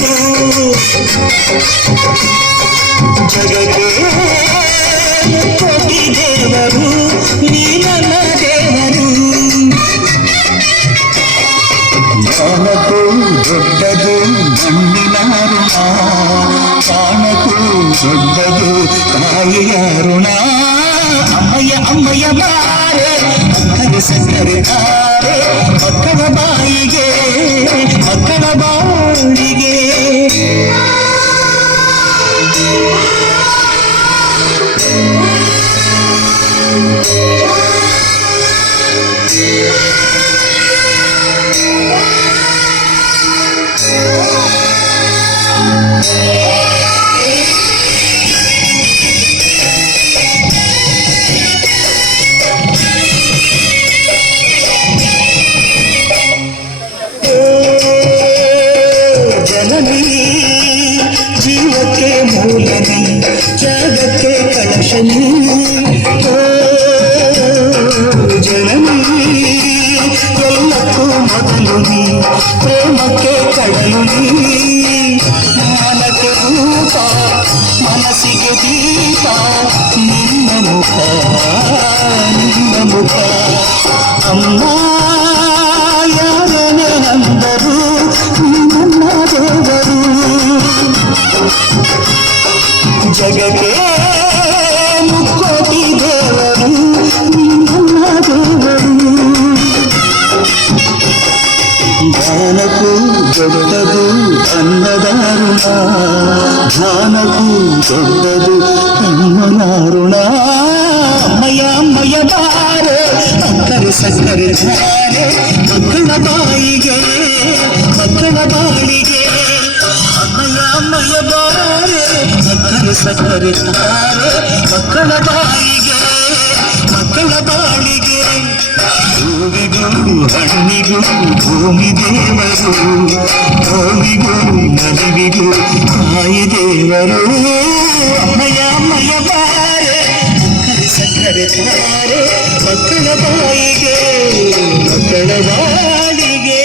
ದೇವರು ಜಗಕ್ಕೆ ಕೋಟಿ ದೇವರು ನೀ ನನ್ನ ದೇವರು ಕಾಣಕು ದೊಡ್ಡದು ಮಣ್ಣಿನ ಋಣ ಕಾಣಕು ದೊಡ್ಡದು ತಾಯಿಯ ಋಣ ಅಮ್ಮಯ್ಯ ಅಮ್ಮಯ್ಯ ಬಾರೆ ಮಕ್ಕಳ ಸಕ್ಕರೆ ತಾರೆ ಮಕ್ಕಳ ಬಾಯಿಗೆ ಮಕ್ಕಳ ಬಾಳಿಗೆ ಜೀವಕ್ಕೆ ಮೂಲನಿ ಜಗಕ್ಕೆ ಕಳಶನಿ ಜನನಿ ಎಲ್ಲಕ್ಕೂ ಮೊದಲು ನೀ ಪ್ರೇಮಕ್ಕೆ ಕಡಲು ನೀ ಜ್ಞಾನಕ್ಕೆ ರೂಪ ಮನಸ್ಸಿಗೆ ದೀಪ ನಿನ್ನ ಮುಖ ಅಮ್ಮ ಯಾರನೇ ಅಂದರು ನನ್ನ ದೇವರು ಜಗಕ್ಕೆ ಮುಕ್ಕೋಟಿ ದೇವರು ನನ್ನ ದೇವರು ಜ್ಞಾನಕ್ಕೂ ದೊಡ್ಡದು ಅನ್ನದಾರುಣ ಜ್ಞಾನಕ್ಕೂ ದೊಡ್ಡದು ಅನ್ನದಾರುಣ ಅಮ್ಮಯ್ಯ ಅಮ್ಮಯ್ಯ ಬಾರೆ ಮಕ್ಕಳು ಸಕ್ಕರೆ ಧಾರೆ ಮಕ್ಕಳ ಬಾಯಿಗೆ ಮಕ್ಕಳ ಬಾಳಿಗೆ ಅಮ್ಮಯ್ಯ ಅಮ್ಮಯ್ಯ ಬಾರೆ ಮಕ್ಕಳು ಸಕ್ಕರೆ ಧಾರೆ ಮಕ್ಕಳ ಬಾಯಿಗೆ ಮಕ್ಕಳ ಬಾಳಿಗೆ ಹೂವಿಗೂ ಹಣ್ಣಿಗೂ ಭೂಮಿ ದೇವರು ಭೂಮಿಗೂ ನದಿವಿಗೂ ತಾಯಿ ದೇವರು ಅಮ್ಮಯ್ಯ ಅಮ್ಮಯ್ಯ ಬಾರೆ ಮಕ್ಕಳ ಸಕ್ಕರೆ ಧಾರೆ ಮಕ್ಕಳ ಬಾಯಿಗೆ ಮಕ್ಕಳ ಬಾಳಿಗೆ